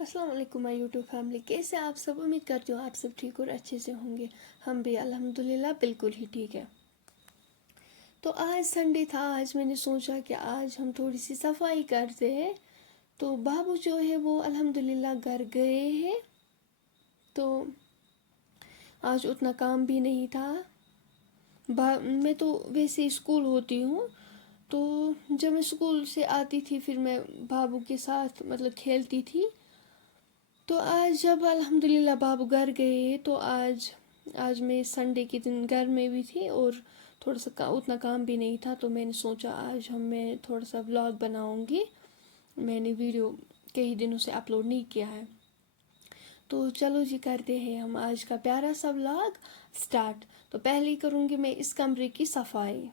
السلام علیکم مائی YouTube family, کیسے آپ سب؟ امید کرتی ہوں آپ سب ٹھیک اور اچھے سے ہوں گے۔ ہم بھی الحمدللہ بالکل ہی ٹھیک ہے۔ تو آج سنڈے تھا، آج میں نے سوچا کہ آج ہم تھوڑی سی صفائی کرتے ہیں۔ تو بابو جو ہے وہ الحمدللہ گھر گئے ہیں، تو آج اتنا کام بھی نہیں تھا۔ میں تو ویسے ہی اسکول ہوتی ہوں، تو جب میں اسکول سے آتی تھی پھر میں بابو کے ساتھ کھیلتی تھی۔ تو آج جب الحمدللہ بابو گھر گئے تو آج میں سنڈے کے دن گھر میں بھی تھی اور تھوڑا سا اتنا کام بھی نہیں تھا، تو میں نے سوچا آج میں تھوڑا سا ولاگ بناؤں گی۔ میں نے ویڈیو کئی دنوں سے اپلوڈ نہیں کیا ہے، تو چلو جی کرتے ہیں ہم آج کا پیارا سا ولاگ سٹارٹ۔ تو پہلے ہی کروں گی میں اس کمرے کی صفائی۔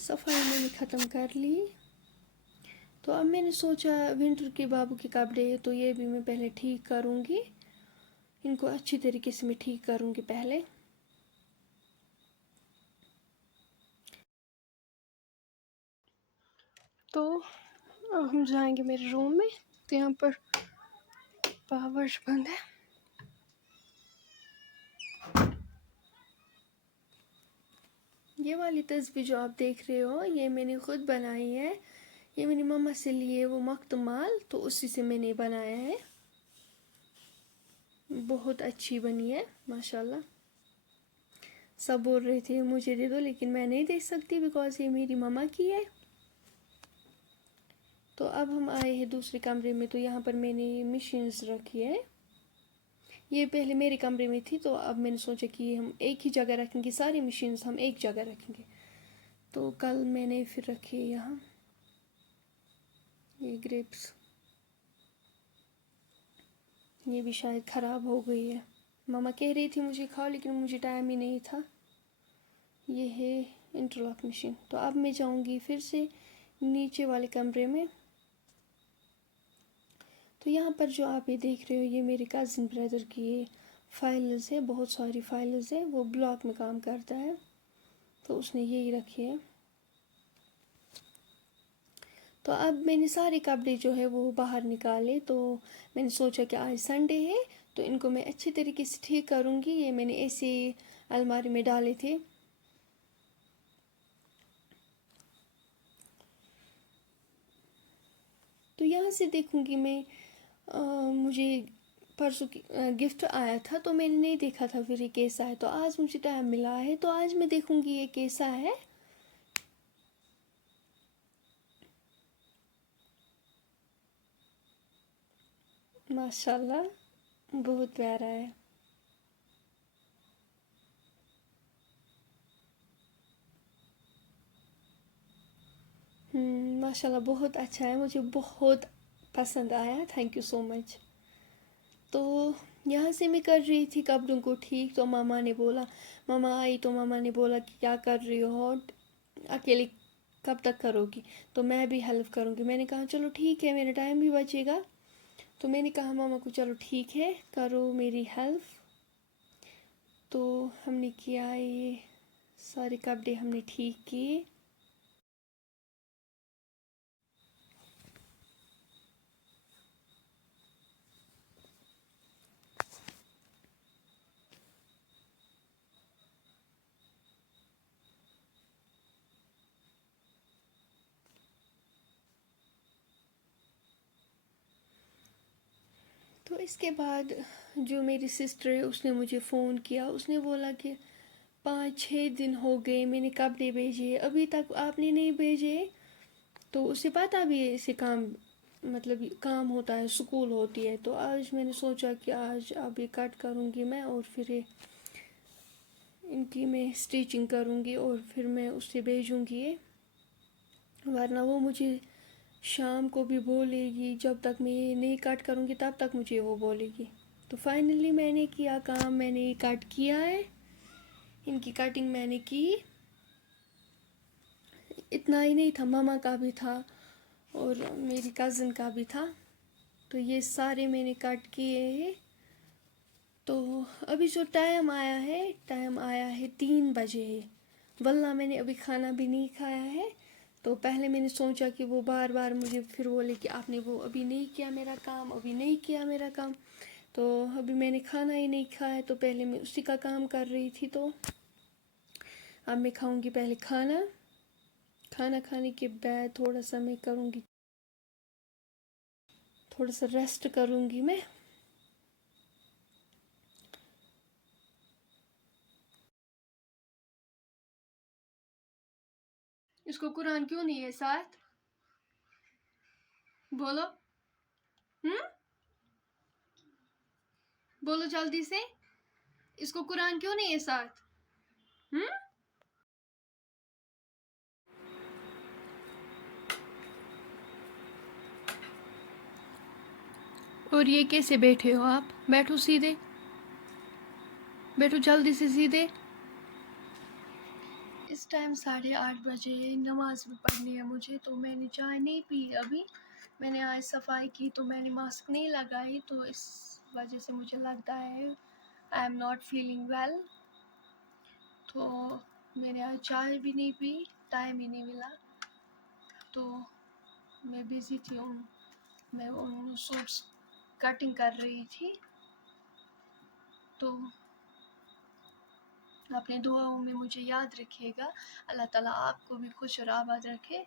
صفائی میں نے ختم کر لی، تو اب میں نے سوچا ونٹر کے بابو کے کپڑے ہیں تو یہ بھی میں پہلے ٹھیک کروں گی، ان کو اچھی طریقے سے میں ٹھیک کروں گی پہلے۔ تو اب ہم جائیں گے میرے روم میں، تو یہاں پر پاور بند ہے۔ یہ والی تصویر جو آپ دیکھ رہے ہو یہ میں نے خود بنائی ہے، یہ میری مما سے لیے وہ مختمال، تو اسی سے میں نے بنایا ہے۔ بہت اچھی بنی ہے ماشاءاللہ۔ سب بول رہے تھے مجھے دے دو، لیکن میں نہیں دے سکتی بیکاز یہ میری مما کی ہے۔ تو اب ہم آئے ہیں دوسرے کمرے میں، تو یہاں پر میں نے مشینز رکھی ہے۔ یہ پہلے میرے کمرے میں تھی، تو اب میں نے سوچا کہ ہم ایک ہی جگہ رکھیں گے، ساری مشینز ہم ایک جگہ رکھیں گے۔ تو کل میں نے پھر رکھی یہاں یہ گریپس، یہ بھی شاید خراب ہو گئی ہے۔ ماما کہہ رہی تھی مجھے کھاؤ، لیکن مجھے ٹائم ہی نہیں تھا۔ یہ ہے انٹرلاک مشین۔ تو اب میں جاؤں گی پھر سے نیچے والے کمرے میں۔ تو یہاں پر جو آپ یہ دیکھ رہے ہو یہ میرے کزن بردر کی یہ فائلز ہے، بہت ساری فائلز ہے، وہ بلاک میں کام کرتا ہے، تو اس نے یہی رکھی ہے۔ تو اب میں نے سارے کپڑے جو ہے وہ باہر نکالے، تو میں نے سوچا کہ آج سنڈے ہے تو ان کو میں اچھی طریقے سے ٹھیک کروں گی۔ یہ میں نے ایسے الماری میں ڈالے تھے۔ تو یہاں سے دیکھوں گی میں، مجھے پرسوں گفٹ آیا تھا تو میں نے نہیں دیکھا تھا پھر یہ کیسا ہے، تو آج مجھے ٹائم ملا ہے تو آج میں دیکھوں گی یہ کیسا ہے۔ ماشاءاللہ بہت پیارا ہے۔ ماشاءاللہ بہت اچھا ہے، مجھے بہت پسند آیا، تھینک یو سو مچ۔ تو یہاں سے میں کر رہی تھی کپڑوں کو ٹھیک، تو ماما نے بولا، ماما آئی تو ماما نے بولا کہ کیا کر رہی ہو، اکیلے کب تک کرو گی؟ تو میں بھی ہیلپ کروں گی۔ میں نے کہا چلو ٹھیک ہے، میرا ٹائم بھی بچے گا، تو میں نے کہا ماما کو چلو ٹھیک ہے کرو میری ہیلپ۔ تو ہم نے کیا، یہ سارے کپڑے ہم نے ٹھیک کیے۔ تو اس کے بعد جو میری سسٹر ہے اس نے مجھے فون کیا، اس نے بولا کہ 5-6 دن ہو گئے میں نے کپڑے بھیجے، ابھی تک آپ نے نہیں بھیجے۔ تو اسے پتہ بھی ہے اسے کام کام ہوتا ہے، اسکول ہوتی ہے۔ تو آج میں نے سوچا کہ آج اب یہ کٹ کروں گی میں، اور پھر ان کی میں اسٹیچنگ کروں گی اور پھر میں اسے بھیجوں گی یہ، ورنہ وہ مجھے شام کو بھی بولے گی، جب تک میں یہ نہیں کٹ کروں گی تب تک مجھے وہ بولے گی۔ تو فائنلی میں نے کیا کام، میں نے کٹ کیا ہے، ان کی کٹنگ میں نے کی۔ اتنا ہی نہیں تھا، ماما کا بھی تھا اور میری کزن کا بھی تھا، تو یہ سارے میں نے کٹ کیے ہیں۔ تو ابھی جو ٹائم آیا ہے 3 بجے ہے، واللہ میں نے ابھی کھانا بھی نہیں کھایا ہے. تو پہلے میں نے سوچا کہ وہ بار بار مجھے پھر بولے کہ آپ نے وہ ابھی نہیں کیا میرا کام, ابھی نہیں کیا میرا کام. تو ابھی میں نے کھانا ہی نہیں کھایا, تو پہلے میں اسی کا کام کر رہی تھی. تو اب میں کھاؤں گی پہلے کھانا. کھانا کھانے کے بعد تھوڑا سا میں کروں گی, تھوڑا سا ریسٹ کروں گی میں. اس کو قرآن کیوں نہیں ہے ساتھ؟ بولو. بولو جلدی سے, اس کو قرآن کیوں نہیں ہے ساتھ؟ اور یہ کیسے بیٹھے ہو آپ؟ بیٹھو سیدھے, بیٹھو جلدی سے سیدھے. اس ٹائم 8:30 بجے, نماز بھی پڑھنی ہے مجھے, تو میں نے چائے نہیں پی ابھی. میں نے آج صفائی کی تو میں نے ماسک نہیں لگائی, تو اس وجہ سے مجھے لگتا ہے I am not feeling well. تو میں نے آج چائے بھی نہیں پی, ٹائم ہی نہیں ملا. تو میں بزی تھی, میں ان سوٹس کٹنگ کر رہی تھی. تو اپنے دعاؤں میں مجھے یاد رکھیے گا. اللہ تعالیٰ آپ کو بھی خوش اور آباد رکھے.